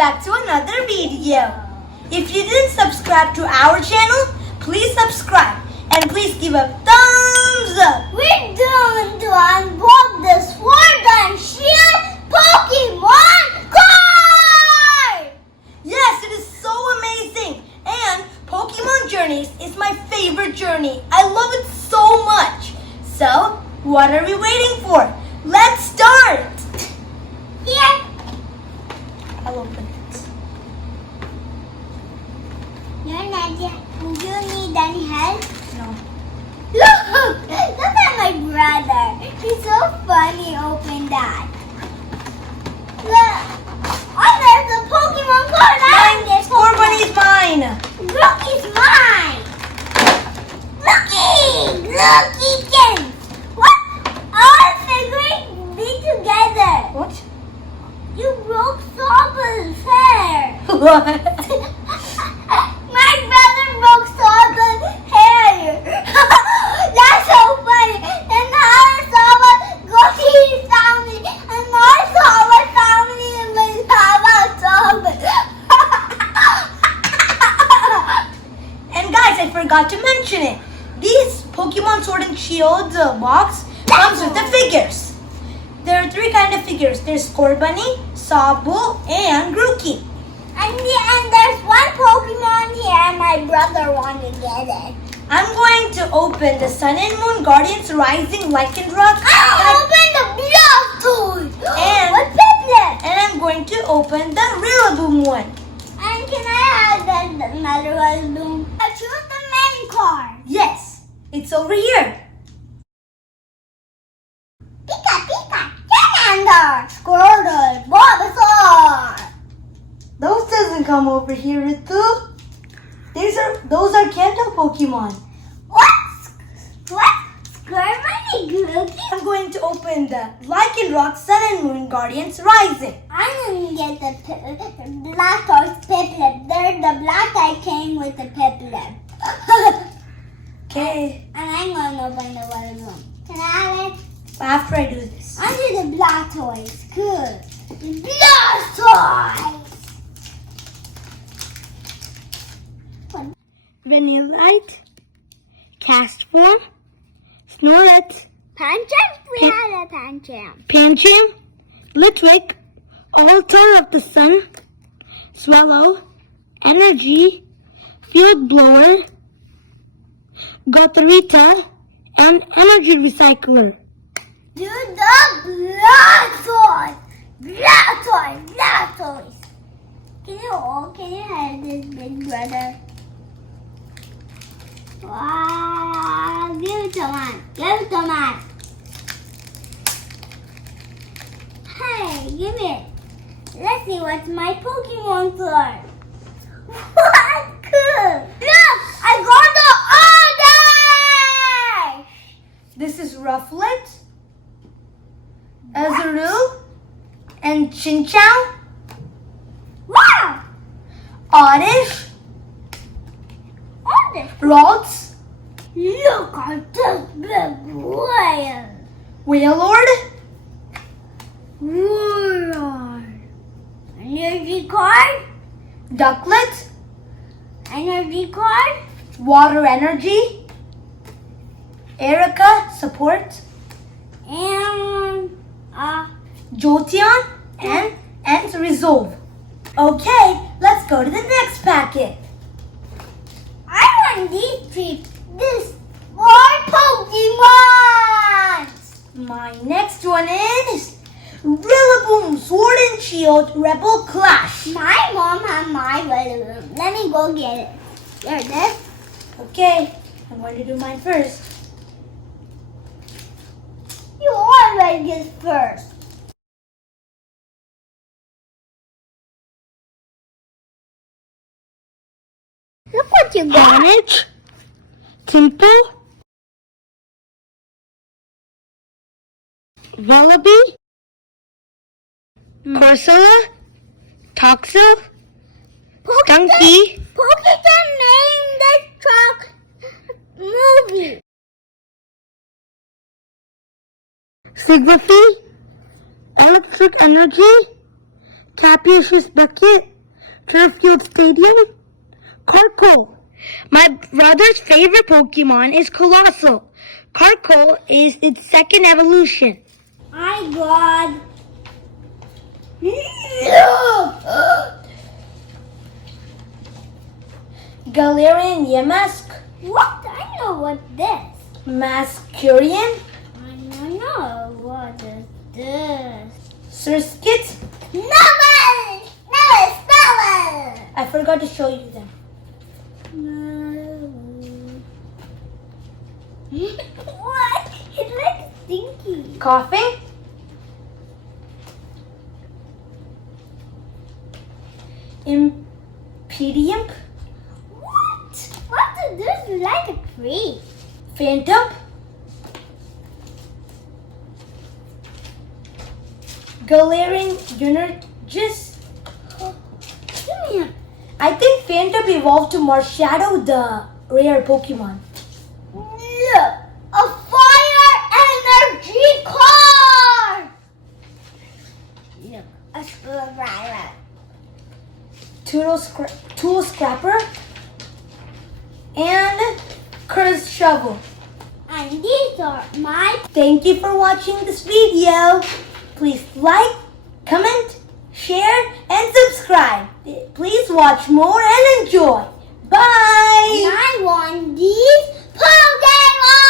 back to another video. If you didn't subscribe to our channel, please subscribe and please give a thumbs up. We're going to unbox the Sword and Shield Pokemon card! Yes, it is so amazing. And Pokemon Journeys is my favorite journey. I love it so much. So, what are we waiting for? Let's start. Here. I'll open it. Nadia, do you need any help? No. Look at my brother. He's so funny. Open that. Look. Oh, there's a Pokemon card. And this Scorbunny's mine. Rookie's mine. Looky can. What? Our figures be together. What? You broke Sobel's hair. What? My brother broke Sobel's hair. That's so funny. And now Sobel goes to his family. And now Sobel's family will have a Sobel. And guys, I forgot to mention it. This Pokemon Sword and Shield box comes with the figures. There are three kinds of figures. There's Scorbunny, Sobble, and Grookey. And there's one Pokemon here and my brother wanted to get it. I'm going to open the Sun and Moon Guardians Rising Lycanroc. I'll open the Blastoise! And- What Piplup? And I'm going to open the Rillaboom one. And can I have another Rillaboom? I choose the main card. Yes, it's over here. Pika, Charmander, Squirtle, Bulbasaur. Those doesn't come over here, Ritu. Those are Kanto Pokemon. What? Squirtle, Grookey? I'm going to open the Lycanroc Sun and Moon Guardians Rising. I'm gonna get the Blastoise Piplup. There's the black I came with the Piplup. Okay, And I'm gonna open the Rillaboom. Can I have it? after I do this. Under the Blastoise. Good. Blastoise! Vanillite, Castform, Snorlax, Pancham? We had a Pancham. Pancham, Litwick, Altar of the Sun, Swallow, Energy, Field Blower, Gothorita, and Energy Recycler. Do the Blastoise! Blastoise! Can you have this big brother? Wow, give it to man. Hey, give it. Let's see what's my Pokemon card. What? Cool. Look, I got the order! This is Rufflet, Azurill, and Chinchou, Wow! Oddish, Order. Ralts, Look at this big whale. Wailord, Roar. Energy card. Ducklet, Energy card. Water Energy, Erica, Support, And Jolteon, and Resolve. Okay, let's go to the next packet. I want this 4 Pokemon. My next one is Rillaboom Sword and Shield Rebel Clash. My mom had my Rillaboom. Let me go get it. There it is. Okay, I'm going to do mine first. You always get first. Look what you got. Carnage, Timple, Vullaby, Corsola, Toxel, Skunky, Pokemon name this truck movie. Siglify, Electric Energy, Capacious Bucket, Turffield Stadium, Carkol. My brother's favorite Pokemon is Colossal. Carkol is its second evolution. My God. Galarian Yamask, What? I know what this. Mascurian, I don't know what is this. Surskit. Numbers! Numbers! Numbers! I forgot to show you them. What? It's like stinky. Coughing, Impedium, What? What is this? Like a tree. Phantom, Galarian Unergis. Come here. I think Phantom evolved to Marshadow, the rare Pokemon. Look! A fire energy card! Look, a screwdriver. Tool Scrapper, and Curse Shovel. And these are my... Thank you for watching this video. Please like, comment, share, and subscribe. Please watch more and enjoy. Bye! I want these Pokemon!